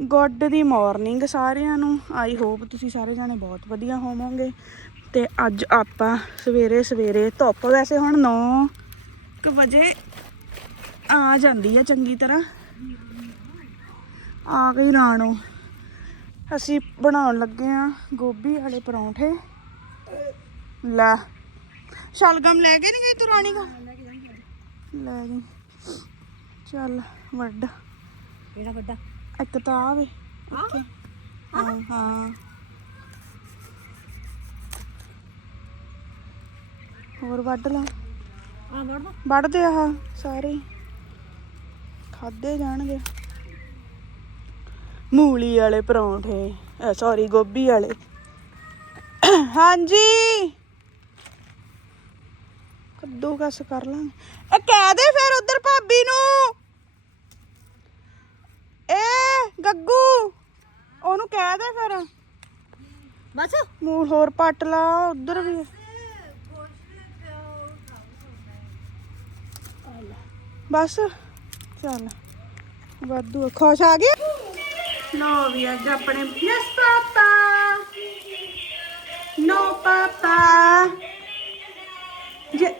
Good ਦੀ morning ਸਾਰਿਆਂ ਨੂੰ। I hope ਤੁਸੀਂ ਸਾਰੇ ਜਾਣੇ ਬਹੁਤ ਵਧੀਆ ਹੋਵੋਗੇ। ਤੇ ਅੱਜ ਆਪਾਂ ਸਵੇਰੇ ਸਵੇਰੇ, ਧੁੱਪ ਵੈਸੇ ਹੁਣ 9 ਵਜੇ ਆ ਜਾਂਦੀ ਆ ਚੰਗੀ ਤਰ੍ਹਾਂ। ਆ ਗਈ ਰਾਣੋ। ਅਸੀਂ ਬਣਾਉਣ ਲੱਗੇ ਆ ਗੋਭੀ ਵਾਲੇ ਪਰੌਂਠੇ। ਲੈ। ਸ਼ਲਗਮ ਲੈ ਕੇ ਨਹੀਂ ਗਈ ਤੂੰ ਰਾਣੀ ਕੋ? ਲੈ ਗਈ। ਚੱਲ ਵੱਡਾ ਕਿਹੜਾ ਵੱਡਾ? ਇੱਕ ਤਾਂ ਆ ਵੇ ਇੱਥੇ ਹਾਂ ਹਾਂ। ਹੋਰ ਵੱਢ ਲਾ। ਆ ਦੋ ਵੱਢਦੇ ਆ ਸਾਰੇ। ਖਾਧੇ ਜਾਣਗੇ। ਮੂਲੀ ਵਾਲੇ ਪਰੌਂਠੇ ਸੌਰੀ ਗੋਭੀ ਵਾਲੇ। ਹਾਂਜੀ। ਕੱਦੂ ਕਸ ਕਰ ਲਾਂਗੇ। ਇਹ ਕਹਿ ਦੇ ਫਿਰ ਉਧਰ ਭਾਬੀ ਨੂੰ। ਏ ਗੱਗੂ ਉਹਨੂੰ ਕਹਿ ਦੇ ਫਿਰ। ਬਸ। ਮੂਲ ਹੋਰ ਪੱਟ ਲਾ ਉਧਰ ਵੀ। ਬਸ ਚੱਲ। ਵਾਧੂ। ਖੁਸ਼ ਆ ਗਿਆ ਲੋ ਵੀ ਅੱਜ ਆਪਣੇ ਯਸ ਪਾਪਾ। ਨੋ ਪਾਪਾ। ਜੇ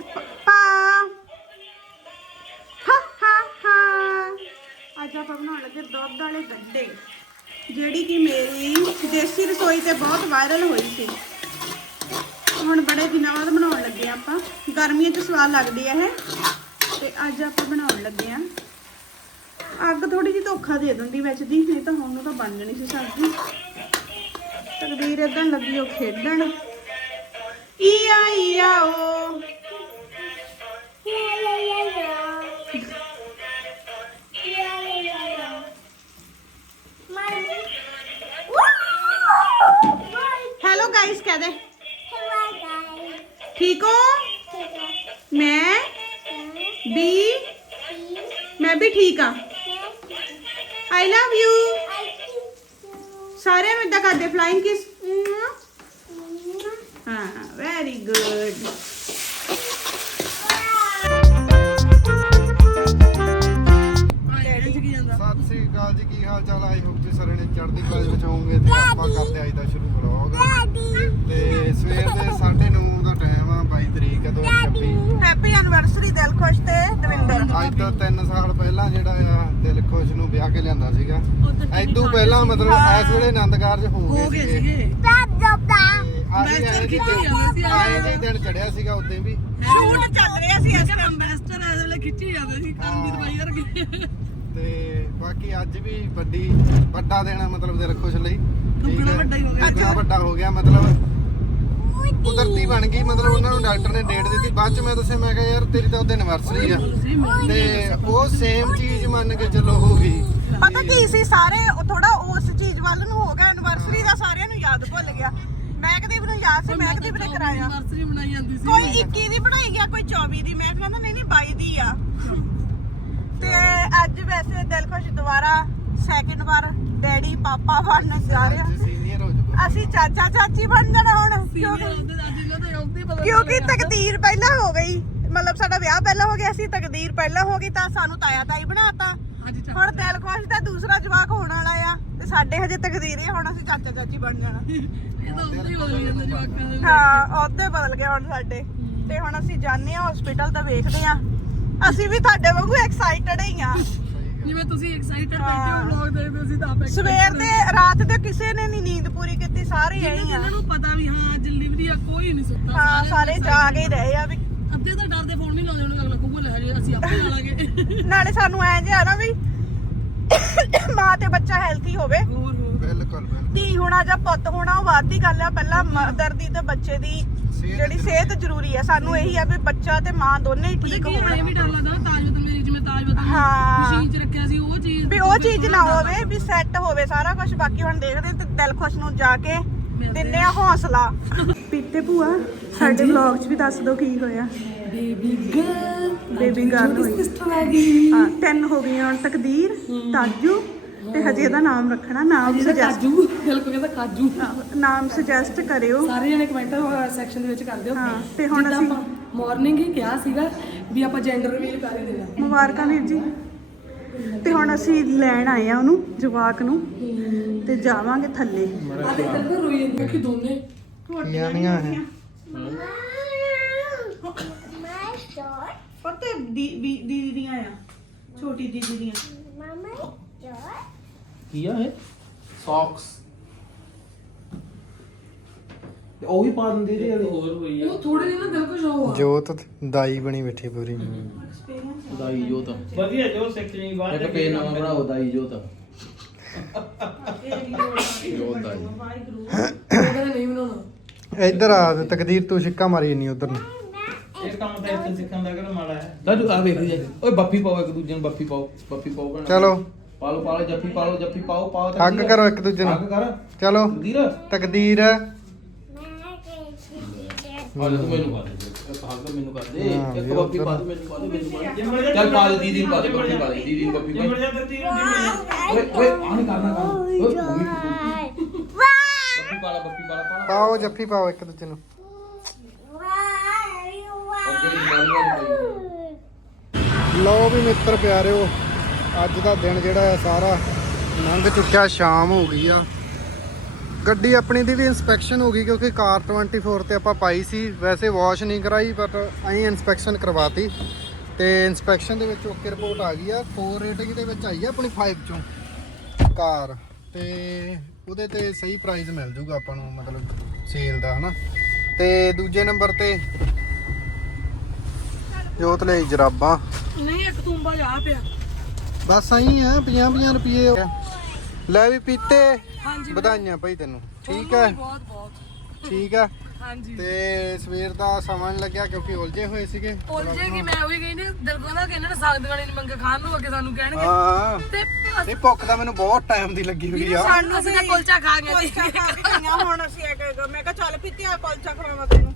ਅੱਜ ਆਪਾਂ ਬਣਾਉਣ ਲੱਗੇ ਦੁੱਧ ਵਾਲੇ ਗੱਡੇ, ਜਿਹੜੀ ਕਿ ਮੇਰੀ ਦੇਸੀ ਰਸੋਈ ਤੇ ਬਹੁਤ ਵਾਇਰਲ ਹੋਈ ਸੀ। ਹੁਣ ਬੜੇ ਦਿਨਾਂ ਬਾਅਦ ਬਣਾਉਣ ਲੱਗੇ ਆਪਾਂ। ਗਰਮੀਆਂ 'ਚ ਸਵਾਦ ਲੱਗਦੀ ਆ ਇਹ। ਤੇ ਅੱਜ ਆਪਾਂ ਬਣਾਉਣ ਲੱਗੇ ਆ ਅੱਗ ਥੋੜੀ ਜਿਹੀ ਧੋਖਾ ਦੇ ਦਿੰਦੀ ਵਿੱਚ ਦੀ, ਨਹੀਂ ਤਾਂ ਹੁਣ ਨੂੰ ਤਾਂ ਬਣ ਜਣੀ ਸੀ ਸਬਜ਼ੀ। ਤਕਦੀਰ ਇਦਾਂ ਲੱਗੀ, ਉਹ ਖੇਡਣ। ਈ ਆ ਈ ਆ ਓ। ਹੈਲੋ ਗਾਇਸ ਕਹਿ ਦੇ ਠੀਕ ਹੋ ਮੈਂ ਵੀ ਮੈਂ ਵੀ ਠੀਕ ਆ ਆਈ ਲਵ ਯੂ ਸਾਰੇ ਨੂੰ ਇਦਾਂ ਕਰਦੇ ਫਲਾਈਂਗ ਕਿਸ ਹਾਂ ਵੈਰੀ ਗੁੱਡ ਸਤਿ ਸ੍ਰੀ ਅਕਾਲ ਜੀ ਕੀ ਹਾਲ ਚਾਲ ਆਈ ਹੋਪ ਤੁਸੀਂ ਸਾਰਿਆਂ ਨੇ ਚੜ੍ਹਦੀ ਕਲਾ ਦੇ ਵਿੱਚ ਹੋਵੋਗੇ ਤੇ ਆਪਾਂ ਕਰਦੇ ਅੱਜ ਦਾ ਤੇ ਸਵੇਰ ਦੇ 9:30 ਦਾ ਟਾਈਮ ਆ 22 ਤਰੀਕ ਹੈ 2026 ਹੈਪੀ ਐਨਵਰਸਰੀ ਦਿਲ ਖੁਸ਼ ਤੇ ਦਵਿੰਦਰ। ਅੱਜ ਤੋਂ 3 ਸਾਲ ਪਹਿਲਾਂ ਜਿਹੜਾ ਆ ਦਿਲ ਖੁਸ਼ ਨੂੰ ਵਿਆਹ ਕੇ ਲਿਆਂਦਾ ਸੀਗਾ। ਐਦੋਂ ਪਹਿਲਾਂ ਮਤਲਬ ਇਸ ਵੇਲੇ ਆਨੰਦ ਕਾਰਜ ਹੋ ਗਏ ਸੀਗੇ। ਆਹੀ ਆਏ ਜੀ ਆਏ ਜੀ ਦਿਨ ਚੜਿਆ ਸੀਗਾ ਉਦੋਂ ਵੀ। ਸ਼ੂਟ ਚੱਲ ਰਿਹਾ ਸੀ ਇਸ ਟਾਈਮ ਅੰਬੈਸਟਰ ਐ ਵੇਲੇ ਖਿੱਚੀ ਜਾਂਦੇ ਸੀ ਕਰਮਜੀਤ ਬਾਈ ਵਰਗੇ। ਤੇ ਬਾਕੀ ਅੱਜ ਵੀ ਵੱਡੀ ਵੱਡਾ ਦਿਨ ਆ ਮਤਲਬ ਦਿਲ ਖੁਸ਼ ਲਈ। ਦੁੱਗਣਾ। ਵੱਡਾ ਹੀ ਹੋ ਗਿਆ। ਦੁੱਗਣਾ ਵੱਡਾ ਹੋ ਗਿਆ ਮਤਲਬ ਕੁਦਰਤੀ ਬਣ ਗਈ ਮਤਲਬ ਉਹਨਾਂ ਨੂੰ ਡਾਕਟਰ ਨੇ ਡੇਟ ਦਿੱਤੀ। ਬਾਅਦ ਚ ਮੈਂ ਦੱਸਿਆ ਮੈਂ ਕਿਹਾ ਯਾਰ ਤੇਰੀ ਤਾਂ ਉਹਦੇ ਐਨਵਰਸਰੀ ਆ। ਤੇ ਉਹ ਸੇਮ ਚੀਜ਼ ਮੰਨ ਕੇ ਚੱਲੋ ਹੋ ਗਈ। ਪਤਾ ਕੀ ਸੀ ਸਾਰੇ ਥੋੜਾ ਉਸ ਚੀਜ਼ ਵੱਲ ਨੂੰ ਹੋ ਗਿਆ। ਐਨਵਰਸਰੀ ਦਾ ਸਾਰਿਆਂ ਨੂੰ ਯਾਦ ਭੁੱਲ ਗਿਆ। ਮੈਕਦੀਪ ਨੂੰ ਯਾਦ ਸੀ ਮੈਕਦੀਪ ਨੇ ਕਰਾਇਆ ਐਨਵਰਸਰੀ ਮਨਾਈ ਜਾਂਦੀ ਸੀ। ਕੋਈ 21 ਦੀ ਬਣਾਈ ਗਿਆ ਕੋਈ 24 ਦੀ? ਮੈਂ ਕਹਿੰਦਾ ਨਹੀਂ ਨਹੀਂ 22 ਦੀ ਆ। ਤੇ ਅੱਜ ਵੈਸੇ ਦਿਲ ਖੁਸ਼ ਦੁਬਾਰਾ ਸੈਕਿੰਡ ਵਾਰ ਡੈਡੀ ਪਾਪਾ ਬਣਨ ਜਾ ਰਹੇ ਆ ਸੀਨੀਅਰ ਹੋ ਜਾਊਗਾ। ਅਸੀਂ ਚਾਚਾ ਚਾਚੀ ਬਣ ਜਾਣਾ ਹੁਣ। ਕਿਉਂਕਿ ਤਕਦੀਰ ਪਹਿਲਾਂ ਹੋ ਗਈ। ਮਤਲਬ ਸਾਡਾ ਵਿਆਹ ਪਹਿਲਾਂ ਹੋ ਗਿਆ ਸੀ ਤਕਦੀਰ ਪਹਿਲਾਂ ਹੋ ਗਈ ਤਾਂ ਸਾਨੂੰ ਤਾਇਆ ਤਾਈ ਬਣਾਤਾ ਹੁਣ ਦਿਲ ਖੁਸ਼ ਦਾ ਦੂਸਰਾ ਜਵਾਕ ਹੋਣ ਵਾਲਾ ਆ ਤੇ ਸਾਡੇ ਹਜੇ ਤਕਦੀਰ ਹੀ ਹੁਣ ਅਸੀਂ ਚਾਚਾ ਚਾਚੀ ਬਣ ਜਾਣਾ। ਹਾਂ ਉਹਦੇ ਬਦਲ ਗਏ ਹੁਣ ਸਾਡੇ। ਤੇ ਹੁਣ ਅਸੀਂ ਜਾਂਦੇ ਆ ਹਸਪੀਟਲ ਤਾਂ ਵੇਖਦੇ ਆ ਅਸੀਂ ਵੀ ਤੁਹਾਡੇ ਵਾਂਗੂ ਐਕਸਾਈਟਡ ਹੀ ਆ ਜਿਵੇਂ ਤੁਸੀਂ ਐਕਸਾਈਟਡ ਬੈਠੇ ਹੋ ਵਲੌਗ ਦੇਖਦੇ ਸੀ ਤਾਂ ਆਪਾਂ ਸਵੇਰ ਦੇ ਰਾਤ ਦੇ ਕਿਸੇ ਨੇ ਨਹੀਂ ਨੀਂਦ ਪੂਰੀ ਕੀਤੀ ਸਾਰੇ ਇਹੀ ਆ। ਇਹਨਾਂ ਨੂੰ ਪਤਾ ਵੀ ਹਾਂ ਅੱਜ ਡਿਲੀਵਰੀ ਆ ਕੋਈ ਨਹੀਂ ਸੁੱਤਾ ਹਾਂ ਸਾਰੇ ਜਾਗ ਹੀ ਰਹੇ ਆ ਵੀ ਅੱਧੇ ਤਾਂ ਡਰਦੇ ਫੋਨ ਨਹੀਂ ਲਾਉਂਦੇ ਉਹਨਾਂ ਅਗਲਾ ਕਹੂਗਾ ਲੈ ਜੀ ਅਸੀਂ ਆਪੇ ਲਾ ਲਾਂਗੇ। ਨਾਲੇ ਸਾਨੂੰ ਐਂ ਜਿਹਾ ਨਾ ਵੀ ਮਾਂ ਤੇ ਬੱਚਾ ਹੈਲਥੀ ਹੋਵੇ। ਹੋਰ। ਬਿਲਕੁਲ ਧੀ ਹੋਣਾ ਜਾਂ ਪੁੱਤ ਹੋਣਾ ਉਹ ਵੱਧ ਦੀ ਗੱਲ ਆ। ਪਹਿਲਾਂ ਮਦਰ ਦੀ ਤੇ ਬੱਚੇ ਦੀ ਜਿਹੜੀ ਸਿਹਤ ਜ਼ਰੂਰੀ ਆ। ਸਾਨੂੰ ਇਹੀ ਆ ਵੀ ਬੱਚਾ ਤੇ ਮਾਂ ਦੋਨੇ ਹੀ ਠੀਕ ਹੋਣ। ਇਹ ਵੀ ਡਰ ਲੱਗਦਾ ਤਾਜ ਬਦਲ ਮੇਰੀ ਜਿਵੇਂ ਤਾਜ ਬਦਲ ਹਾਂ। ਮਸ਼ੀਨ 'ਚ ਰੱਖਿਆ ਸੀ ਉਹ ਚੀਜ਼ ਵੀ ਉਹ ਚੀਜ਼ ਨਾ ਹੋਵੇ ਵੀ ਸੈੱਟ ਹੋਵੇ ਸਾਰਾ ਕੁਝ ਬਾਕੀ ਹੁਣ ਦੇਖਦੇ ਤੇ ਦਿਲ ਖੁਸ਼ ਨੂੰ ਜਾ ਕੇ ਦਿੰਨੇ ਆ ਹੌਸਲਾ। ਪੀਤੇ ਭੂਆ ਸਾਡੇ ਵਲੌਗ 'ਚ ਵੀ ਦੱਸ ਦਿਓ ਕੀ ਹੋਇਆ। ਬੇਬੀ ਗਰਲ ਬੇਬੀ ਗਰਲ ਹੋਈ। ਸਿਸਟਰ ਆ ਗਈ। ਹਾਂ ਤਿੰਨ ਹੋ ਗਈਆਂ ਹੁਣ ਤਕਦੀਰ ਤਾਜੂ ਤੇ ਹਜੇ ਇਹਦਾ ਨਾਮ ਰੱਖਣਾ ਨਾਮ ਸੁਜੈਸਟ ਕਾਜੂ ਬਿਲਕੁਲ ਕਹਿੰਦਾ ਕਾਜੂ। ਨਾਮ ਸੁਜੈਸਟ ਕਰਿਓ। ਸਾਰੇ ਜਣੇ ਕਮੈਂਟ ਸੈਕਸ਼ਨ ਦੇ ਵਿੱਚ ਕਰ ਦਿਓ। ਹਾਂ, ਤੇ ਹੁਣ ਅਸੀਂ- ਮਾਰਨਿੰਗ ਹੀ ਕਿਹਾ ਸੀਗਾ ਵੀ ਆਪਾਂ ਜੈਂਡਰ ਰਿਵੀਲ ਕਰ ਹੀ ਦੇਣਾ। ਮੁਬਾਰਕਾਂ ਵੀਰ ਜੀ। ਤੇ ਹੁਣ ਅਸੀਂ ਲੈਣ ਆਏ ਆ ਉਹਨੂੰ ਜਵਾਕ ਨੂੰ। ਤੇ ਜਾਵਾਂਗੇ ਥੱਲੇ। ਆ ਦੇਖ ਤਾਂ ਰੋਈ ਜਾਂਦੀ ਕਿ ਦੋਨੇ। ਕੀਆਂ ਨੀਆਂ ਹੈ। ਪਤਾ ਦੀਦੀ ਦੀਆਂ ਆ ਛੋਟੀ ਦੀਦੀ ਦੀਆਂ। ਕੀ ਆ ਇਹ? ਸੌਕਸ ਉਹ ਵੀ ਪਾ ਦਿੰਦੇ ਜਿਹੜੇ ਹੋਰ ਹੋਈ ਉਹ ਥੋੜੇ ਦਿਨ ਨਾ ਦਿਲ ਕੁਝ ਹੋ। ਜੋਤ ਦਾਈ ਬਣੀ ਬੈਠੀ ਪੂਰੀ। ਦਾਈ ਜੋਤ। ਵਧੀਆ ਜੋ ਸਿੱਖ ਨਹੀਂ ਬਾਹਰ ਇੱਕ ਪੇ ਨਵਾਂ ਬਣਾਓ ਦਾਈ ਜੋਤ। ਜੋਤ ਦਾਈ। ਕਹਿੰਦੇ ਨਹੀਂ ਬਣਾਉਣਾ। ਇੱਧਰ ਆ ਤੇ ਤਕਦੀਰ ਤੂੰ ਛਿੱਕਾ ਮਾਰੀ ਨਹੀਂ ਉਧਰ ਨੂੰ। ਇਹ ਕੰਮ ਤਾਂ ਇੱਥੇ ਸਿੱਖਣ ਦਾ ਕਿਹੜਾ ਮਾੜਾ ਹੈ ਦਾਦੂ ਆ ਵੇਖ ਜੀ। ਓਏ ਬੱਫੀ ਪਾਓ ਇੱਕ ਦੂਜੇ ਨੂੰ ਬੱਫੀ ਪਾਓ ਬੱਫੀ ਪਾਓ ਭੈਣਾ। ਚਲੋ। ਪਾ ਲਓ ਪਾ ਲਓ ਜੱਫੀ ਪਾ ਲਓ ਜੱਫੀ ਪਾਓ ਪਾਓ ਹੱਗ। ਕਰੋ ਇੱਕ ਦੂਜੇ ਹੱਗ ਨੂੰ ਕਰ। ਚਲੋ। ਤਕਦੀਰ। ਤਕਦੀਰ। ਆ ਜਾ ਤੂੰ ਮੈਨੂੰ ਪਾ ਦੇ। ਇੱਕ ਹੱਗ ਮੈਨੂੰ ਕਰ ਦੇ। ਹਾਂ, ਇੱਕ ਵੀ ਬੱਫੀ ਉੱਧਰ। ਪਾ ਦੇ ਮੈਨੂੰ ਪਾ ਦੇ ਮੈਨੂੰ ਪਾ ਦੇ। ਜਿੰਮੜ ਜਾ ਚੱਲ ਪਾ ਦੇ ਦੀਦੀ ਨੂੰ ਪਾ ਦੇ ਬੱਫੀ ਪਾ ਦੇ ਦੀਦੀ ਨੂੰ ਬੱਫੀ ਪਾ ਜਿੰਮੜ ਦੇ ਜਾ ਤੇ ਜਿੰਮੜ ਓਏ ਓਏ ਆ ਨਹੀਂ ਕਰਨਾ ਕੰਮ। ਓਏ ਮੰਮੀ ਬੱਫੀ ਪਾ ਲਾ ਬੱਫੀ ਪਾ ਲਾ ਪਾ ਲਾ ਪਾਓ ਜੱਫੀ ਪਾਓ ਇੱਕ ਦੂਜੇ ਨੂੰ। ਲਓ ਵੀ ਮਿੱਤਰ ਪਿਆਰਿਓ। ਅੱਜ ਦਾ ਦਿਨ ਜਿਹੜਾ ਹੈ ਸਾਰਾ ਲੰਘ ਚੁੱਕਿਆ, ਸ਼ਾਮ ਹੋ ਗਈ ਆ। ਗੱਡੀ ਆਪਣੀ ਦੀ ਵੀ ਇਨਸਪੈਕਸ਼ਨ ਹੋ ਗਈ ਕਿਉਂਕਿ ਕਾਰ 24 ਤੇ ਆਪਾਂ ਪਾਈ ਸੀ। ਵੈਸੇ ਵਾਸ਼ ਨਹੀਂ ਕਰਾਈ ਬਟ ਅਸੀਂ ਇਨਸਪੈਕਸ਼ਨ ਕਰਵਾਤੀ। ਤੇ ਇਨਸਪੈਕਸ਼ਨ ਦੇ ਵਿੱਚ ਓਕੇ ਰਿਪੋਰਟ ਆ ਗਈ ਆ। 4 ਰੇਟਿੰਗ ਦੇ ਵਿੱਚ ਆਈ ਆ ਆਪਣੀ 5 ਚੋਂ ਕਾਰ। ਤੇ ਉਹਦੇ ਤੇ ਸਹੀ ਪ੍ਰਾਈਸ ਮਿਲ ਜੂਗਾ ਆਪਾਂ ਨੂੰ, ਮਤਲਬ ਸੇਲ ਦਾ, ਹਨਾ। ਤੇ ਦੂਜੇ ਨੰਬਰ ਤੇ ਜੋਤ ਲਈ ਜਰਾਬਾਂ। ਨਹੀਂ, ਇੱਕ ਤੁੰਬਾ ਜਾ ਪਿਆ। ਬਸ ਆਈ ਆ 50 50 ਰੁਪਏ। ਲੈ ਵੀ ਪੀਤੇ ਹਾਂਜੀ ਵਧਾਈਆਂ ਭਾਈ ਤੈਨੂੰ। ਠੀਕ ਹੈ ਬਹੁਤ ਬਹੁਤ। ਠੀਕ ਹੈ ਹਾਂਜੀ। ਤੇ ਸਵੇਰ ਦਾ ਸਮਾਂ ਲੱਗਿਆ ਕਿਉਂਕਿ ਉਲਝੇ ਹੋਏ ਸੀਗੇ। ਉਲਝੇ ਕਿ ਮੈਂ ਉਹੀ ਗਈ ਨੇ ਦਿਲ ਕੋਲ ਨਾ ਕਿ ਇਹਨਾਂ ਨੇ ਸਾਗ ਦਗਾਣੇ ਨਹੀਂ ਮੰਗੇ ਖਾਣ ਨੂੰ ਅੱਗੇ ਸਾਨੂੰ ਕਹਿਣਗੇ। ਹਾਂ। ਤੇ ਇਹ ਭੁੱਖ ਤਾਂ ਮੈਨੂੰ ਬਹੁਤ ਟਾਈਮ ਦੀ ਲੱਗੀ ਹੋਈ ਆ। ਸਾਨੂੰ ਅਸੀਂ ਕੁਲਚਾ ਖਾ ਗਏ ਸੀ ਕੁਲਚਾ ਖਾ ਕੇ ਹੁਣ ਅਸੀਂ ਇਹ ਕਹਿ ਮੈਂ ਕਿਹਾ ਚੱਲ ਪਿੱਤਿਆ ਕੁਲਚਾ ਖਵਾਵਾਂ ਤੈਨੂੰ।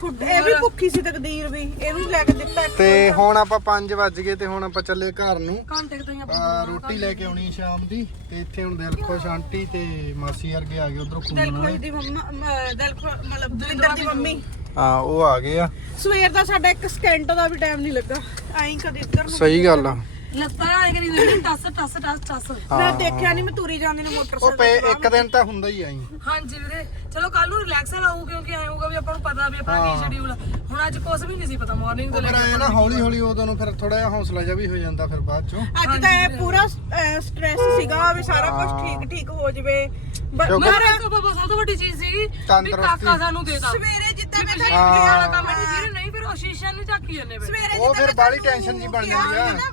ਖੁਦ ਇਹ ਵੀ ਭੁੱਖੀ ਸੀ ਤਕਦੀਰ ਵੀ ਇਹ ਵੀ ਲੈ ਕੇ ਦਿੱਤਾ ਇੱਕ ਤੇ ਹੁਣ ਆਪਾਂ 5 ਵੱਜ ਗਏ ਤੇ ਹੁਣ ਆਪਾਂ ਚੱਲੇ ਘਰ ਨੂੰ। ਘੰਟੇ ਕੁ ਤਾਈਂ ਆਪਾਂ ਆ, ਰੋਟੀ ਲੈ ਕੇ ਆਉਣੀ ਸ਼ਾਮ ਦੀ ਤੇ ਇੱਥੇ ਹੁਣ ਦਿਲਖੁਸ਼ ਆਂਟੀ ਤੇ ਮਾਸੀ ਵਰਗੇ ਆ ਗਏ ਉਧਰੋਂ ਖੂਨ ਦਿਲ ਨਾਲ ਖੁਸ਼ ਦੀ ਮੰਮਾ ਮ- ਦਿਲ ਖੁਸ਼ ਮਤਲਬ ਦਵਿੰਦਰ ਦੀ ਮੰਮੀ। ਹਾਂ ਉਹ ਆ ਗਏ ਆ। ਸਵੇਰ ਦਾ ਸਾਡਾ ਇੱਕ ਸਕਿੰਟ ਦਾ ਵੀ ਟਾਈਮ ਨਹੀਂ ਲੱਗਾ। ਐਂ ਕਦੇ ਇੱਧਰ ਨੂੰ ਸਹੀ ਗੱਲ ਆ। ਲੱਤਾਂ ਆਏ ਕਰੀ ਦਿੰਦੇ ਟੱਸ ਟੱਸ ਟੱਸ ਟੱਸ। ਮੈਂ ਦੇਖਿਆ ਨਹੀਂ ਮੈਂ ਤੁਰੀ ਜਾਂਦੀ ਨੇ ਉਹ ਮੋਟਰਸਾਈਕਲ ਪਏ ਇੱਕ ਦਿਨ ਤਾਂ ਹੁੰਦਾ ਹੀ ਆਈ ਹਾਂਜੀ ਵੀਰੇ ਚਲੋ ਕੱਲ ਨੂੰ ਰਿਲੈਕਸ ਲਾਉ ਕਿਉਂਕਿ ਐ ਹੋਊਗਾ ਵੀ ਆਪਾਂ ਨੂੰ ਪਤਾ ਵੀ ਆਪਣਾ ਕੀ ਸ਼ਡਿਊਲ ਹੁਣ ਅੱਜ ਕੁਝ ਵੀ ਨਹੀਂ ਸੀ ਪਤਾ ਮਾਰਨਿੰਗ ਤੋਂ ਲੈ ਫਿਰ ਕੇ ਆਏ ਨਾ ਹੌਲੀ ਹੌਲੀ ਉਦੋਂ ਨੂੰ ਫਿਰ ਥੋੜਾ ਜਿਹਾ ਹੌਸਲਾ ਜਿਹਾ ਵੀ ਹੋ ਜਾਂਦਾ ਫਿਰ ਬਾਅਦ ਚੋਂ। ਅੱਜ ਤਾਂ ਇਹ ਪੂਰਾ ਸਟ੍ਰੈਸ ਸੀਗਾ ਵੀ ਸਾਰਾ ਕੁਝ ਠੀਕ ਠੀਕ ਹੋ ਜਵੇ। ਬ- ਕਿਉਂਕਿ- ਪਰ ਮੇਰੇ ਕੋਲ ਬਾਬਾ ਸਭ ਤੋਂ ਵੱਡੀ ਚੀਜ਼ ਸੀ ਵੀ ਤੰਦਰੁਸਤੀ। ਕਾਕਾ ਸਾਨੂੰ ਦੇਤਾ। ਸਵੇਰੇ ਜਿੱਦਾਂ ਮੈਂ ਤੁਹਾਨੂੰ ਵਾਲਾ ਹਾਂ। ਕੰਮ ਨਹੀਂ ਵੀਰੇ ਨਹੀਂ ਫਿਰ ਉਹ ਸ਼ੀਸ਼ਾ ਨਹੀਂ ਝਾਕੀ ਜਾਂਦੇ ਵੇ ਸਵੇਰੇ ਉਹ ਜਿੱਦਾਂ ਫਿਰ ਮੈਂ ਬਾਹਲੀ ਤੁਹਾਨੂੰ tension ਜਿਹੀ ਬਣ ਕਿਹਾ ਜਾਂਦੀ ਆ। ਸੀ ਨਾ?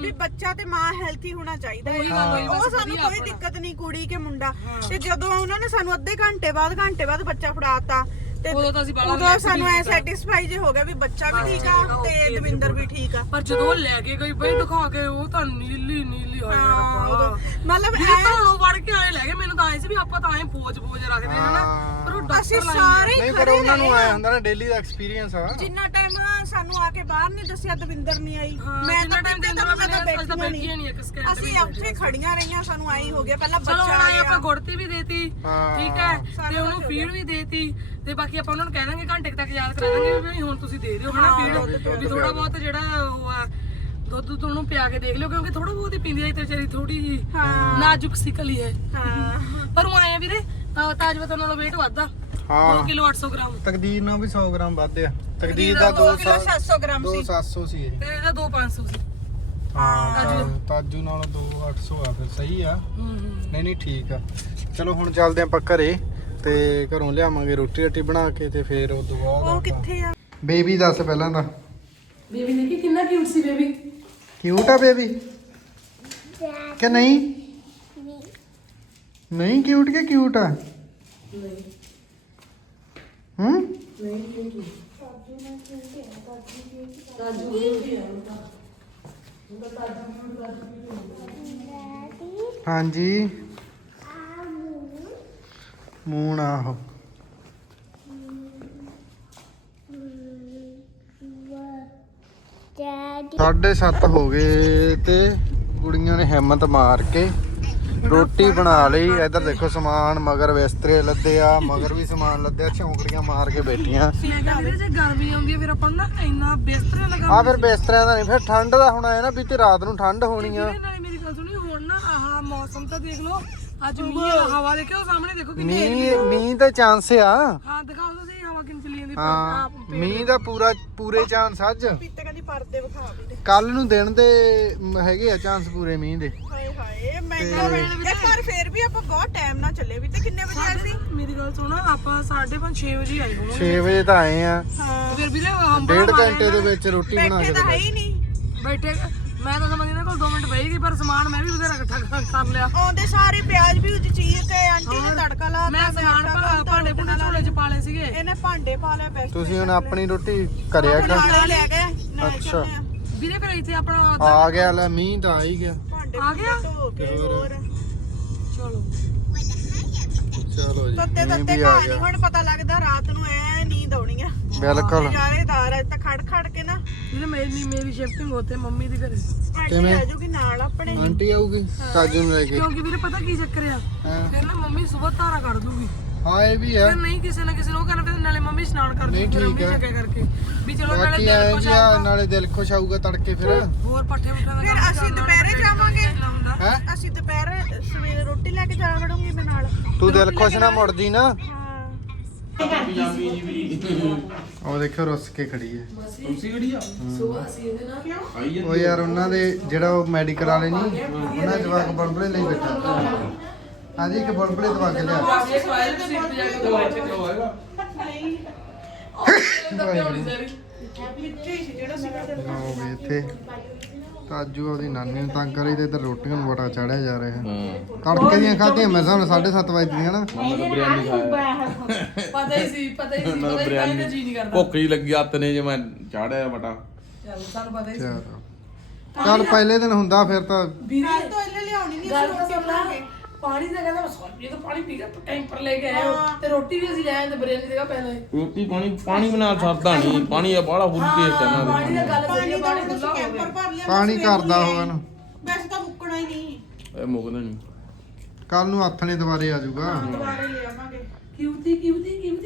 ਵੀ ਬੱਚਾ ਤੇ ਮਾਂ ਹੈਲਥੀ ਹੋਣਾ ਚਾਹੀਦਾ ਹੈ। ਉਹੀ ਗੱਲ ਹੋਈ, ਉਹ ਬਸ ਸਾਨੂੰ ਵਧੀਆ ਕੋਈ ਆਪਣਾ। ਦਿੱਕਤ ਨਹੀਂ ਕੁੜੀ ਕੇ ਮੁੰਡਾ। ਤੇ ਜਦੋਂ ਉਹਨਾਂ ਨੇ ਸਾਨੂੰ ਅੱਧੇ ਘੰਟੇ ਬਾਅਦ ਘੰਟੇ ਬਾਅਦ ਬੱਚਾ ਫੜਾਤਾ ਤੇ ਉਦੋਂ ਤਾਂ ਅਸੀਂ ਬਾਹਲਾ ਉਦੋਂ relax ਸਾਨੂੰ feel ਐ ਕੀਤਾ। ਸੈਟੀਸਫਾਈ ਜੇ ਹੋ ਗਿਆ ਵੀ ਬੱਚਾ ਵੀ ਠੀਕ ਆ ਤੇ ਦਵਿੰਦਰ ਵੀ ਠੀਕ ਆ। ਪਰ ਜਦੋਂ ਉਹ ਲੈ ਕੇ ਗਈ ਬਈ ਦਿਖਾ ਕੇ ਉਹ ਤਾਂ ਨੀਲੀ ਨੀਲੀ ਹੋਈ ਹਾਂ, ਉਦੋਂ- ਮਤਲਬ ਇਹ ਐ ਘਰੋਂ ਵੜ ਕੇ ਆਏ ਲੈ ਗਏ ਮੈਨੂੰ ਤਾਂ ਐ ਸੀ ਵੀ ਆਪਾਂ ਤਾਂ ਐ ਫੋਜ ਫੋਜ ਰੱਖਦੇ ਹਾਂ ਨਾ। ਪਰ ਉਹ ਅਸੀਂ ਡਾਕਟਰ ਸਾਰੇ ਹੀ ਨਹੀਂ ਪਰ ਖੜੇ ਉਹਨਾਂ ਨੂੰ ਰਹੇ ਆਇਆ। ਹੁੰਦਾ ਨਾ ਡੇਲੀ ਦਾ ਐਕਸਪੀਰੀਅੰਸ ਆ। ਜਿੰਨਾ ਟਾਈਮ ਸਾਨੂੰ ਆ ਕੇ ਬਾਹਰ ਨਹੀਂ ਦੱਸਿਆ ਦਵਿੰਦਰ ਨਹੀਂ ਆਈ। ਮੈਂ ਜਿੰਨਾ ਟਾਈਮ ਦੇ ਅੰਦਰ ਮੈਂ ਤਾਂ ਤਾਂ ਬੈਠੀ ਨਹੀਂ। ਇੱਕ ਸਕਿੰਟ ਅਸੀਂ ਉੱਥੇ ਖੜੀਆਂ ਰਹੀਆਂ ਸਾਨੂੰ ਆਈ ਹੋ ਗਿਆ। ਪਹਿਲਾਂ ਬੱਚਾ ਆਇਆ ਆਪਾਂ ਗੁੜਤੀ ਵੀ ਦੇਤੀ। ਠੀਕ ਹੈ? ਤੇ ਉਹਨੂੰ ਫੀਡ ਵੀ ਦੇਤੀ ਤੇ ਬਾਕੀ ਆਪਾਂ ਉਹਨਾਂ ਨੂੰ ਕਹਿ ਦਾਂਗੇ ਘੰਟੇ ਤੱਕ ਯਾਦ ਕਰਾ ਦਾਂਗੇ ਵੀ ਹੁਣ ਤੁਸੀਂ ਦੇ ਦਿਓ ਹਨਾ ਫੀਡ? ਵੀ ਥੋੜਾ ਬਹੁਤ ਜਿਹੜਾ ਉਹ ਆ ਦੁੱਧ ਦੁੱਧ ਉਹਨੂੰ ਪਿਆ ਕੇ ਦੇਖ ਲਿਓ ਕਿਉਂਕਿ ਥੋੜਾ ਬਹੁਤ ਹੀ ਪੀਂਦੀ ਆ ਤੇ ਵਿਚਾਰੀ ਥੋੜੀ ਜੀ ਹਾਂ। ਨਾਜ਼ੁਕ ਸਿਕਲੀ ਹੈ। ਹਾਂ। ਪਰ ਉਹ ਆਏ ਆ ਵੀਰੇ ਤਾਜਵਤਨ ਨਾਲੋਂ weight ਵੱਧਦਾ। 2 ਹਾਂ ਕਿਲੋ 800 ਗ੍ਰਾਮ। ਤਕਦੀਰ ਨਾਲ ਵੀ 100 ਗ੍ਰਾਮ ਵੱਧ ਆ। ਤਕਦੀਰ ਦਾ ਦਾ ਦੋ 2 ਕਿਲੋ 700 ਗ੍ਰਾਮ ਸੀ। 700 ਸੀ ਇਹ। ਤੇ ਇਹਦਾ 2 500 ਸੀ ਹਾਂ ਤਾਂ- ਤਾਜੂ ਨਾਲੋਂ 2 800 ਆ ਫਿਰ ਸਹੀ ਆ। ਹੂੰ ਹੂੰ। ਨਹੀਂ ਨਹੀਂ ਠੀਕ ਆ। ਚਲੋ ਹੁਣ ਚੱਲਦੇ ਆਪਾਂ ਘਰੇ ਤੇ ਘਰੋਂ ਲਿਆਵਾਂਗੇ ਰੋਟੀ ਰੱਟੀ ਬਣਾ ਕੇ ਤੇ ਫਿਰ ਉਹ ਤੋਂ ਉਹ ਬਾਅਦ ਕਿੱਥੇ ਆ? ਬੇਬੀ ਦੱਸ ਪਹਿਲਾਂ ਤਾਂ। ਬੇਬੀ ਦੇਖੀ ਕਿੰਨਾ ਕਿਊਟ ਸੀ ਬੇਬੀ? ਕਿਊਟ ਆ ਬੇਬੀ? ਕਿ ਨਹੀਂ? ਨਹੀਂ। ਕਿਊਟ ਕਿ ਕਿਊਟ ਆ? ਹੂੰ? ਹਾਂਜੀ। ਮੂਣ ਆਹੋ। ਸਾਢੇ ਸੱਤ ਹੋ ਗਏ ਤੇ ਕੁੜੀਆਂ ਨੇ ਹਿੰਮਤ ਮਾਰ ਕੇ ਰੋਟੀ ਬਣਾ ਲਈ ਇੱਧਰ ਦੇਖੋ ਸਮਾਨ ਮਗਰ ਬਿਸਤਰੇ ਲੱਦੇ ਆ ਮਗਰ ਵੀ ਸਮਾਨ ਲੱਦਿਆ ਝੌਂਕੜੀਆਂ ਮਾਰ ਕੇ ਬੈਠੀਆਂ। ਮੈਂ ਕਹਿੰਦੀ ਵੀਰੇ ਜੇ ਗਰਮੀ ਆਉਂਦੀ ਹੈ ਫਿਰ ਆਪਾਂ ਨੂੰ ਨਾ ਇੰਨਾ ਬਿਸਤਰੇ ਲਗਾ ਆ ਫਿਰ ਬਿਸਤਰਿਆਂ ਦਾ ਨਹੀਂ ਫਿਰ ਠੰਡ ਦਾ ਹੁਣ ਆਇਆ ਨਾ ਵੀ ਤੇ ਰਾਤ ਨੂੰ ਠੰਡ ਹੋਣੀ ਆ। ਨਾਲੇ ਮੇਰੀ ਗੱਲ ਸੁਣੀ ਹੁਣ ਨਾ ਆਹ ਮੌਸਮ ਤਾਂ ਦੇਖ ਲਓ ਅੱਜ ਮੀਂਹ ਹਵਾ ਦੇਖਿਓ ਸਾਹਮਣੇ ਦੇਖੋ ਕਿੰਨੀ ਮੀਂਹ ਮੀਂਹ ਦਾ ਚਾਂਸ ਆ। ਹਾਂ ਦਿਖਾਓ ਤੁਸੀਂ ਹਵਾ ਕਿੰਨੀ ਚੱਲੀ ਜਾਂਦੀ ਹਾਂ ਮੀਂਹ ਦਾ ਪੂਰਾ ਪੂਰੇ ਚਾਂਸ ਅੱਜ। ਪੀਤੇ ਕਹਿੰਦੀ ਪਰਦੇ ਵਿਖਾ ਵੀਰੇ ਕੱਲ ਨੂੰ ਦਿਨ ਦੇ ਮ, ਹੈਗੇ ਆ ਚਾਂਸ ਪੂਰੇ ਮੀਂਹ ਦੇ। ਹਾਏ ਹਾਏ ਮੈਂ ਇੱਕ ਵਾਰ ਫੇਰ ਵੀ ਆਪਾਂ ਬਹੁਤ ਟਾਈਮ ਨਾਲ ਚੱਲੇ ਵੀ ਤੇ ਕਿੰਨੇ ਵਜੇ ਆਏ ਸੀ? ਮੇਰੀ ਗੱਲ ਸੁਣੋ ਆਪਾਂ 5:30 6 ਵਜੇ ਆਏ ਹੋਵਾਂਗੇ 6 ਵਜੇ ਤਾਂ ਆਏ ਆ। ਫਿਰ ਵੀਰੇ ਹੰਬੜਾ ਡੇਢ ਘੰਟੇ ਦੇ ਵਿੱਚ ਰੋਟੀ ਬਣਾ ਬੈਠੇ ਕੇ ਤਾਂ ਹੈ ਹੀ ਨਹੀਂ। ਬੈਠੇ ਮੈਂ ਤਾਂ ਸਮਝਦੀ ਨਾ ਕੋਲ 2 ਮਿੰਟ ਬਹਿ ਗਈ ਪਰ ਸਮਾਨ ਮੈਂ ਵੀ ਬਥੇਰਾ ਇਕੱਠਾ ਕਰ- ਕਰ ਲਿਆ। ਆਉਂਦੇ ਸਾਰੇ ਪਿਆਜ਼ ਵੀ ਉੱਚ ਚੀਰ ਕੇ ਆਂਟੀ ਨੇ ਤੜਕਾ ਲਾ ਮੈਂ ਸਮਾਨ ਭਾ- ਭਾਂਡੇ ਭੁੰਡੇ ਝੋਲੇ ਚ ਪਾ ਲਏ ਸੀਗੇ। ਇਹਨੇ ਭਾਂਡੇ ਪਾ ਲਿਆ ਬੈਸਟ ਤੁਸੀਂ ਹੁਣ ਆਪਣੀ ਰੋਟੀ ਕਰਿਆ ਕਰ ਲੈ ਗਏ ਅੱਛਾ। ਵੀਰੇ ਫਿਰ ਇੱਥੇ ਆਪਣਾ ਆ ਗਿਆ ਲੈ ਮੀਂਹ ਤਾਂ ਆ ਹੀ ਗਿਆ। ਭਾਂਡੇ ਆ ਗਿਆ? ਧੋ ਕੇ ਹੋਰ। ਚਲੋ। ਚਲੋ ਜੀ ਤੱਤੇ ਮੀਂਹ ਤੱਤੇ ਵੀ ਆ ਕਹਾਣੀ ਗਿਆ। ਹੁਣ ਪਤਾ ਲੱਗਦਾ ਰਾਤ ਨੂੰ ਐ ਨੀਂਦ ਆਉਣੀ ਆ। ਬਿਲਕੁਲ। ਨਜ਼ਾਰੇਦਾਰ ਐ ਤਾਂ ਖੜ ਖੜ ਕੇ ਨਾ। ਵੀਰੇ ਮੇਰੀ ਮੇਰੀ ਸ਼ਿਫਟਿੰਗ ਹੋਤੇ ਮੰਮੀ ਦੀ ਘਰੇ। ਆਂਟੀ ਆ ਜਾਊਗੀ ਨਾਲ ਆਪਣੇ। ਆਂਟੀ ਆਊਗੀ ਕਾਜੂ ਨੂੰ ਲੈ ਕੇ। ਕਿਉਂਕਿ ਵੀਰੇ ਪਤਾ ਕੀ ਚੱਕਰ ਆ? ਹਾਂ। ਫਿਰ ਨਾ ਮੰਮੀ ਸਵੇਰ ਧਾਰਾ ਕੱਢ ਦੂਗੀ। ਹਾਂ ਇਹ ਵੀ ਹੈ ਫਿਰ ਨਹੀਂ ਕਿਸੇ ਨਾ ਕਿਸੇ ਨੂੰ ਉਹ ਕਰਨਾ ਫਿਰ ਨਾਲੇ ਮੰਮੀ ਇਸ਼ਨਾਨ ਕਰ ਨਹੀਂ, ਦੂਗੀ ਫਿਰ ਠੀਕ ਮੰਮੀ ਹੈ। ਜੱਗੇ ਕਰਕੇ। ਵੀ ਚਲੋ ਨਾਲੇ ਬਾਕੀ ਦਿਲ ਐ ਖੁਸ਼ ਆ ਆਊਗਾ। ਨਾਲੇ ਦਿਲ ਖੁਸ਼ ਆਊਗਾ ਤੜਕੇ ਫਿਰ। ਹੋਰ ਪੱਠੇ ਪੁੱਠੇ ਦਾ ਫਿਰ ਕੰਮ ਅਸੀਂ ਕਰਨਾ, ਦੁਪਹਿਰੇ ਨਾਲੇ ਜਾਵਾਂਗੇ। ਇੰਨਾ ਹੁੰਦਾ। ਹੈ ਅਸੀਂ ਦੁਪਹਿਰ ਸਵੇਰੇ ਰੋਟੀ ਲੈ ਕੇ ਜਾ ਵੜੂੰਗੀ ਮੈਂ ਨਾਲ। ਤੂੰ ਦਿਲ ਖੁਸ਼ ਨਾ ਮੁੜਦੀ ਨਾ। ਉਹ ਦੇਖੋ ਰੁੱਸ ਕੇ ਖੜੀ ਹੈ। ਉਸੇ ਗੜੀ ਆ? ਸੁਬਾਹ ਅਸੀਂ ਇਹਦੇ ਨਾਲ ਆਈ ਉਹ ਯਾਰ ਉਹਨਾਂ ਦੇ ਜਿਹੜਾ ਉਹ ਮੈਡੀਕਲ ਵਾਲੇ ਨਹੀਂ ਉਹਨਾਂ ਜਵਾਕ ਬੜਬੜੇ ਲਈ ਬੈਠਾ। ਹਾਂਜੀ ਇੱਕ ਬੜਬੜੇ ਦਵਾ ਕੇ ਲਿਆ। ਤੇ ਉਹ ਵੀ ਇੱਥੇ। ਤਾਜੂ ਉਹਦੀ ਨਾਨੀ ਨੂੰ ਤੰਗ ਕਰੀ ਤੇ ਇੱਧਰ ਰੋਟੀਆਂ ਨੂੰ ਬੜਾ ਚੜਿਆ ਜਾ ਰਿਹਾ। ਹਾਂ। ਤੜਕੇ ਦੀਆਂ ਖਾਧੀਆਂ ਹਿਸਾਬ ਨਾਲ 7:30 ਵਜੇ ਦੀਆਂ ਨਾ। ਮੈਂ ਤਾਂ ਬਿਰਿਆਨੀ ਖਾਇਆ ਪਤਾ ਹੀ ਸੀ ਪਤਾ ਹੀ ਸੀ ਮੈਂ ਜੀ ਨਹੀਂ ਕਰਦਾ। ਭੁੱਖ ਹੀ ਲੱਗੀ ਹੱਥ ਨੇ ਜੇ ਮੈਂ ਚਾੜਿਆ ਬਟਾ। ਚੱਲ ਸਾਨੂੰ ਪਤਾ ਹੀ ਸੀ। ਚਲੋ। ਪਹਿਲੇ ਦਿਨ ਹੁੰਦਾ ਫਿਰ ਤਾਂ ਵੀਰੇ ਤੋਂ ਇਹਨੇ ਲਿਆਉਣੀ ਨਹੀਂ ਗੱਲ ਤਾਂ ਸੁਣ ਲੈ ਪਾਣੀ ਦਾ ਕਹਿੰਦਾ ਸੌਰੀ ਤਾਂ ਪਾਣੀ ਪੀ ਕੇ ਟੈਂਪਰ ਲੈ ਕੇ ਆਏ ਹੋ ਤੇ ਰੋਟੀ ਵੀ ਅਸੀਂ ਲੈ ਆਏ ਤੇ ਬਿਰਿਆਨੀ ਦੇਗਾ ਪਹਿਲਾਂ ਰੋਟੀ ਪਾਣੀ ਪਾਣੀ ਬਣਾ ਸਰਦਾ ਨਹੀਂ ਪਾਣੀ ਆ ਬਾਹਲਾ ਫੁੱਲ ਟੇਸਟ ਹੈ ਨਾ ਪਾਣੀ ਦਾ ਗੱਲ ਸਹੀ ਹੈ ਪਾਣੀ ਖੁੱਲਾ ਹੋ ਗਿਆ। ਭਰ ਲਿਆ ਪਾਣੀ ਕਰਦਾ ਹੋਗਾ ਨਾ। ਵੈਸੇ ਤਾਂ ਮੁੱਕਣਾ ਹੀ ਨਹੀਂ। ਇਹ ਮੁੱਕਦਾ ਨਹੀਂ। ਕੱਲ ਨੂੰ ਹੱਥ ਨੇ ਦੁਬਾਰੇ ਆ ਜਾਊਗਾ। ਦੁਬਾਰੇ ਲੈ ਆਵਾਂਗੇ। ਕਿਉਂ ਕਿਉਂ ਕਿਉਂ ਕਿਉਂ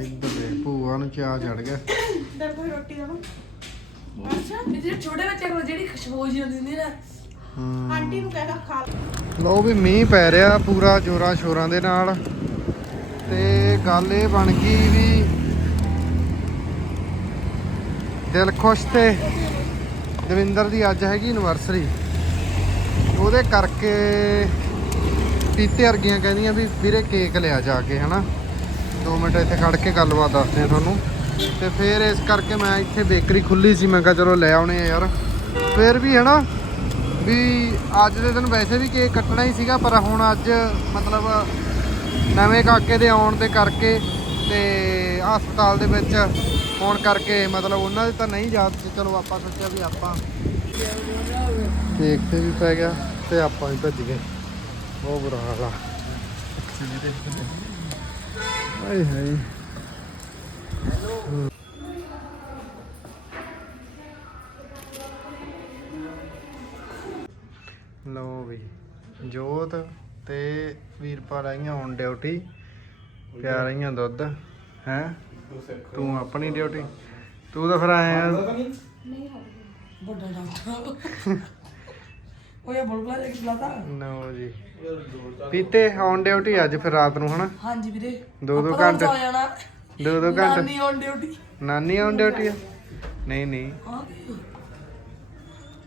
ਇੱਧਰ ਦੇ ਭੂਆ ਨੂੰ ਚਾਹ ਚੜ ਗਿਆ। ਦਰ ਕੋਈ ਰੋਟੀ ਦੇਵਾਂ। ਇਹ ਜਿਹੜੇ ਛੋਟੇ ਬੱਚੇ ਕੋਲ ਜਿਹੜੀ ਖੁਸ਼ਬੂ ਜੀ ਹੁੰਦੀ ਹੁੰਦੀ ਨਾ ਆਂਟੀ ਨੂੰ ਕਹਿਦਾ ਖਾ ਲਓ ਵੀ ਮੀਂਹ ਪੈ ਰਿਹਾ ਪੂਰਾ ਜੋਰਾਂ ਸ਼ੋਰਾਂ ਦੇ ਨਾਲ। ਤੇ ਗੱਲ ਇਹ ਬਣ ਗਈ ਵੀ ਦਿਲ ਖੁਸ਼ ਤੇ ਦਵਿੰਦਰ ਦੀ ਅੱਜ ਹੈਗੀ ਐਨਵਰਸਰੀ ਉਹਦੇ ਕਰਕੇ ਪੀਤੇ ਵਰਗੀਆਂ ਕਹਿੰਦੀਆਂ ਵੀ ਵੀਰੇ ਕੇਕ ਲਿਆ ਜਾ ਕੇ, ਹਨਾ। 2 ਮਿੰਟ ਇੱਥੇ ਖੜ ਕੇ ਗੱਲਬਾਤ ਦੱਸਦੇ ਆ ਤੁਹਾਨੂੰ। ਤੇ ਫਿਰ ਇਸ ਕਰਕੇ ਮੈਂ ਇੱਥੇ ਬੇਕਰੀ ਖੁੱਲੀ ਸੀ, ਮੈਂ ਕਿਹਾ ਚਲੋ ਲੈ ਆਉਣੇ ਆ ਯਾਰ। ਫਿਰ ਵੀ, ਹਨਾ ਵੀ ਅੱਜ ਦੇ ਦਿਨ ਵੈਸੇ ਵੀ ਕੇਕ ਕੱਟਣਾ ਹੀ ਸੀਗਾ, ਪਰ ਹੁਣ ਅੱਜ ਮਤਲਬ ਨਵੇਂ ਕਾਕੇ ਦੇ ਆਉਣ ਦੇ ਕਰਕੇ ਤੇ ਹਸਪਤਾਲ ਦੇ ਵਿੱਚ ਹੋਣ ਕਰਕੇ ਮਤਲਬ ਉਹਨਾਂ ਦੇ ਤਾਂ ਨਹੀਂ ਯਾਦ ਸੀ, ਚਲੋ ਆਪਾਂ ਸੋਚਿਆ ਵੀ ਆਪਾਂ ਕੇਕ ਤੇ ਵੀ ਪੈ ਗਿਆ ਤੇ ਆਪਾਂ ਵੀ ਭੱਜ ਗਏ। ਉਹ ਬੁਰਾ ਹਾਲ ਆ। ਹਾਏ ਹਾਏ ਲਓ ਵੀ ਜੋਤ ਤੇ ਵੀਰਪਾਲ ਆਈਆਂ ਹੁਣ ਡਿਊਟੀ ਪਿਆ ਰਹੀਆਂ ਦੁੱਧ ਹੈ? ਤੂੰ ਆਪਣੀ ਡਿਊਟੀ? ਤੂੰ ਤਾਂ ਫਿਰ ਆਇਆ ਵੱਡਾ ਡਾਕਟਰ। ਉਹ ਇਹ ਬੁਲਬੁਲਾ ਜਿਹਾ ਬੁਲਾਤਾ ਨੋ ਜੀ। ਪੀਤੇ ਔਨ ਡਿਊਟੀ ਅੱਜ ਫਿਰ ਰਾਤ ਨੂੰ ਹਨਾ? ਹਾਂਜੀ ਵੀਰੇ। ਦੋ ਦੋ ਘੰਟੇ। ਸੌ ਜਾਣਾ ਦੋ ਦੋ ਘੰਟੇ। ਨਾਨੀ ਔਨ ਡਿਊਟੀ। ਨਾਨੀ ਔਨ ਡਿਊਟੀ ਆ? ਨਹੀਂ ਨਹੀਂ। ਹਾਂ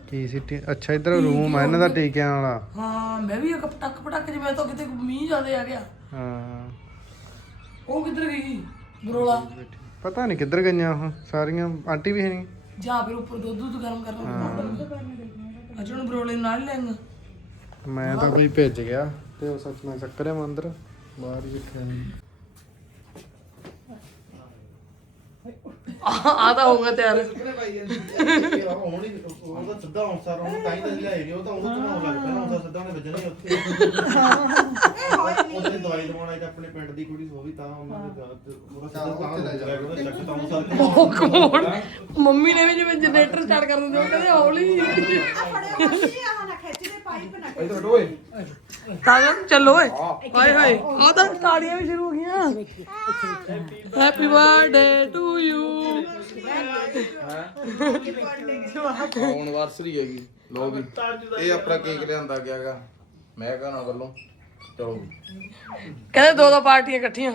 ਕੀ? ਸਿੱਟੀ ਅੱਛਾ ਇਧਰ ਰੂਮ ਆ ਇਹਨਾਂ ਦਾ ਟੀਕਿਆਂ ਵਾਲਾ। ਹਾਂ ਮੈਂ ਵੀ ਇੱਕ ਪਟਕ ਪਟਕ ਜਿਵੇਂ ਤਾਂ ਕਿਤੇ ਮੀਂਹ ਜ਼ਿਆਦਾ ਆ ਗਿਆ। ਹਾਂ। ਉਹ ਕਿੱਧਰ ਗਈ ਬਰੋਲਾ। ਪਤਾ ਨਹੀਂ ਕਿੱਧਰ ਗਈਆਂ ਉਹ ਸਾਰੀਆਂ ਆਂਟੀ ਵੀ ਹੈ ਨਹੀਂ। ਜਾ ਫਿਰ ਉੱਪਰ ਦੁੱਧ ਦੁੱਧ ਗਰਮ ਕਰਨਾ ਅੱਜ ਉਹਨੂੰ ਬਰੋਲੇ ਨਾਲ ਲੈਂਗਾ ਮੈਂ ਤਾਂ ਬਈ ਭੇਜ ਗਿਆ ਤੇ ਉਹ ਸੱਚ ਮੈਂ ਚੱਕਰਿਆ ਮੰਦਰ ਬਾਹਰ ਹੀ ਰੱਖਿਆ ਆ ਤਾਂ ਹੋਊਗਾ ਤਿਆਰ। ਹੁਣ ਹੀ। ਉਹਦਾ ਸਿੱਧਾ ਹੌਂਸਾ ਰੋਣ ਤਾਂ ਹੀ ਤਾਂ ਲਿਆਏ ਨਹੀਂ ਉਹ ਤਾਂ ਉਹਨੂੰ ਘਮਾਉਣ ਲੱਗ ਪਿਆ ਹੌਂਸਾ ਸਿੱਧਾ ਉਹਨੇ ਵੱਜਣਾ ਹੀ ਉੱਥੇ। ਉਹਨੇ ਦਵਾਈ ਦਵਾਉਣ ਆਈ ਤਾਂ ਆਪਣੇ ਪਿੰਡ ਦੀ ਕੁੜੀ ਸੋ ਵੀ ਤਾਂ ਉਹਨਾਂ ਦੇ ਉਹਦਾ ਸਿੱਧਾ ਤਾਂ ਲੈ ਜਾ। ਚੱਕ ਤਾਂ ਹੌਂਸਾ ਮੰਮੀ ਨੇ ਵੀ ਜਿਵੇਂ ਜਨਰੇਟਰ ਸਟਾਰਟ ਕਰ ਦਿੰਦੇ ਉਹ ਕਹਿੰਦੇ ਹੌਲੀ ਆ ਫੜਿਆ ਹੋਇਆ ਸੀ ਆਹ ਨਾ ਖਿੱਚਦੇ ਪਾਈਪ ਨਾ ਇੱਧਰ ਹਟੋ ਓਏ। ਸਾਜਨ ਚੱਲੋ ਓਏ। ਹਾਏ ਹਾਏ ਆ ਤਾਂ ਤਾੜੀਆਂ ਵੀ ਸ਼ੁਰੂ ਹੋ ਗਈਆਂ। Happy birthday to you anniversary ਹੈਗੀ ਲੋ ਵੀ ਇਹ ਆਪਣਾ ਕੇਕ ਲਿਆਂਦਾ ਗਿਆਗਾ। ਮੈਂ ਕਹਣਾ ਵੱਲੋਂ ਚਲੋ ਵੀ। ਕਹਿੰਦੇ ਦੋ ਦੋ ਪਾਰਟੀਆਂ ਇਕੱਠੀਆਂ।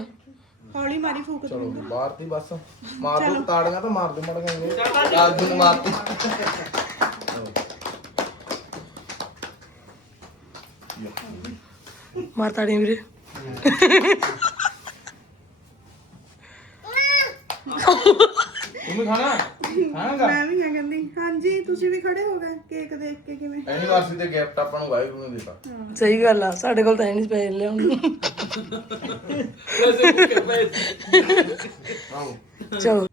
ਹੌਲੀ ਮਾਰੀ ਫੂਕ ਚਲੋ ਵੀ, ਬਾਹਰ ਤੀ ਬਸ। ਮਾਰ ਦੋ ਤਾੜੀਆਂ ਤਾਂ ਮਾਰ ਦੇ ਮੜ ਗਏ ਅੱਜ ਨੂੰ ਮਾਰਤੀ ਮਾਰ ਤਾੜੀਆਂ ਵੀਰੇ। ਤੂੰ ਵੀ ਖਾਣਾ? ਖਾਣਾਗਾ? ਮੈਂ ਵੀ ਕਿਆ ਕਹਿੰਦੀ ਹਾਂਜੀ ਤੁਸੀਂ ਵੀ ਖੜੇ ਹੋ ਗਏ ਕੇਕ ਦੇਖ ਕੇ ਕਿਵੇਂ? ਐਨੀਵਰਸਰੀ ਦੇ ਗਿਫਟ ਆਪਾਂ ਨੂੰ ਵਾਹਿਗੁਰੂ ਨੇ ਦਿੱਤਾ। ਸਹੀ ਗੱਲ ਆ ਸਾਡੇ ਕੋਲ ਤਾਂ ਹੈ ਨਹੀਂ ਪੈਸੇ ਲਿਆਉਣ ਨੂੰ। ਆਓ। ਚਲੋ।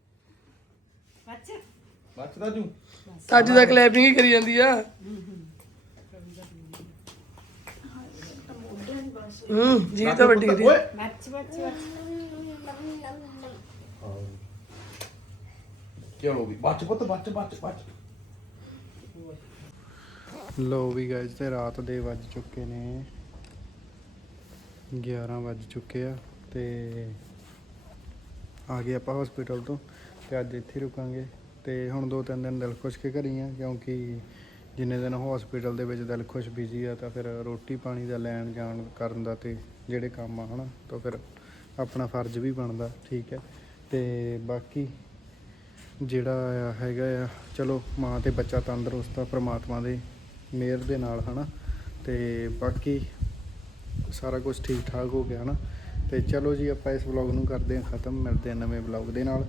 ਬਚਦਾ ਜੂ? ਤਾਜੂ ਦਾ ਕਲੈਪਿੰਗ ਹੀ ਕਰੀ ਜਾਂਦੀ ਆ। ਹੂੰ। ਜੀ ਤਾਂ ਵੱਡੀ ਕਰੀ ਓਏ। ਚਲੋ ਵੀ, ਬੱਚ ਪੁੱਤ, ਬੱਚ ਬੱਚ ਬੱਚ। ਲੋ ਵੀ ਗਾਇਸ ਤੇ ਰਾਤ ਦੇ ਵੱਜ ਚੁੱਕੇ ਨੇ। 11 ਵੱਜ ਚੁੱਕੇ ਆ, ਤੇ ਆ ਗਏ ਆਪਾਂ ਹਸਪੀਟਲ ਤੋਂ, ਤੇ ਅੱਜ ਇੱਥੇ ਰੁਕਾਂਗੇ। ਤੇ ਹੁਣ ਦੋ ਤਿੰਨ ਦਿਨ ਦਿਲ ਖੁਸ਼ ਕੇ ਘਰੀ ਆ, ਕਿਉਂਕਿ ਜਿੰਨੇ ਦਿਨ ਹਸਪੀਟਲ ਦੇ ਵਿੱਚ ਦਿਲ ਖੁਸ਼ ਬਿਜ਼ੀ ਆ, ਤਾਂ ਫਿਰ ਰੋਟੀ ਪਾਣੀ ਦਾ ਲੈਣ ਜਾਣ ਕਰਨ ਦਾ ਤੇ ਜਿਹੜੇ ਕੰਮ ਆ ਹਨਾ, ਤਾਂ ਫਿਰ ਆਪਣਾ ਫਰਜ਼ ਵੀ ਬਣਦਾ, ਠੀਕ ਹੈ। ਤੇ ਬਾਕੀ ਜਿਹੜਾ ਆ ਹੈਗਾ ਆ, ਚਲੋ ਮਾਂ ਤੇ ਬੱਚਾ ਤੰਦਰੁਸਤ ਆ, ਪ੍ਰਮਾਤਮਾ ਦੇ ਮਿਹਰ ਦੇ ਨਾਲ, ਹਨਾ? ਤੇ ਬਾਕੀ ਸਾਰਾ ਕੁਝ ਠੀਕ ਠਾਕ ਹੋ ਗਿਆ, ਹਨਾ? ਤੇ ਚਲੋ ਜੀ, ਆਪਾਂ ਇਸ ਵਲੌਗ ਨੂੰ ਕਰਦੇ ਹਾਂ ਖਤਮ, ਮਿਲਦੇ ਹਾਂ ਨਵੇਂ ਵਲੌਗ ਦੇ ਨਾਲ।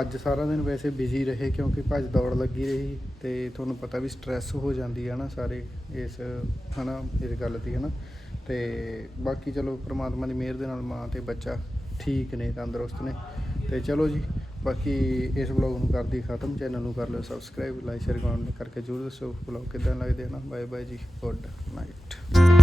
ਅੱਜ ਸਾਰਾ ਦਿਨ ਵੈਸੇ ਬਿਜ਼ੀ ਰਹੇ, ਕਿਉਂਕਿ ਭੱਜ ਦੌੜ ਲੱਗੀ ਰਹੀ, ਤੇ ਤੁਹਾਨੂੰ ਪਤਾ ਵੀ ਸਟ੍ਰੈਸ ਹੋ ਜਾਂਦੀ ਹੈ ਨਾ ਸਾਰੇ ਇਸ, ਹਨਾ, ਇਸ ਗੱਲ ਦੀ, ਹਨਾ? ਤੇ ਬਾਕੀ ਚਲੋ, ਪ੍ਰਮਾਤਮਾ ਦੀ ਮਿਹਰ ਦੇ ਨਾਲ ਮਾਂ ਤੇ ਬੱਚਾ ਠੀਕ ਨੇ, ਤੰਦਰੁਸਤ ਨੇ। ਤੇ ਚਲੋ ਜੀ ਬਾਕੀ ਇਸ ਵਲੌਗ ਨੂੰ ਕਰਦੀ ਖਤਮ, ਚੈਨਲ ਨੂੰ ਕਰ ਲਿਓ ਸਬਸਕ੍ਰਾਈਬ ਲਾਈਕ ਸ਼ੇਅਰ ਕਮੈਂਟ ਕਰਕੇ ਜਰੂਰ ਦੱਸੋ ਵਲੌਗ ਕਿਦਾਂ ਲੱਗਦੇ ਹਨ ਬਾਏ ਬਾਏ ਜੀ ਗੁੱਡ ਨਾਈਟ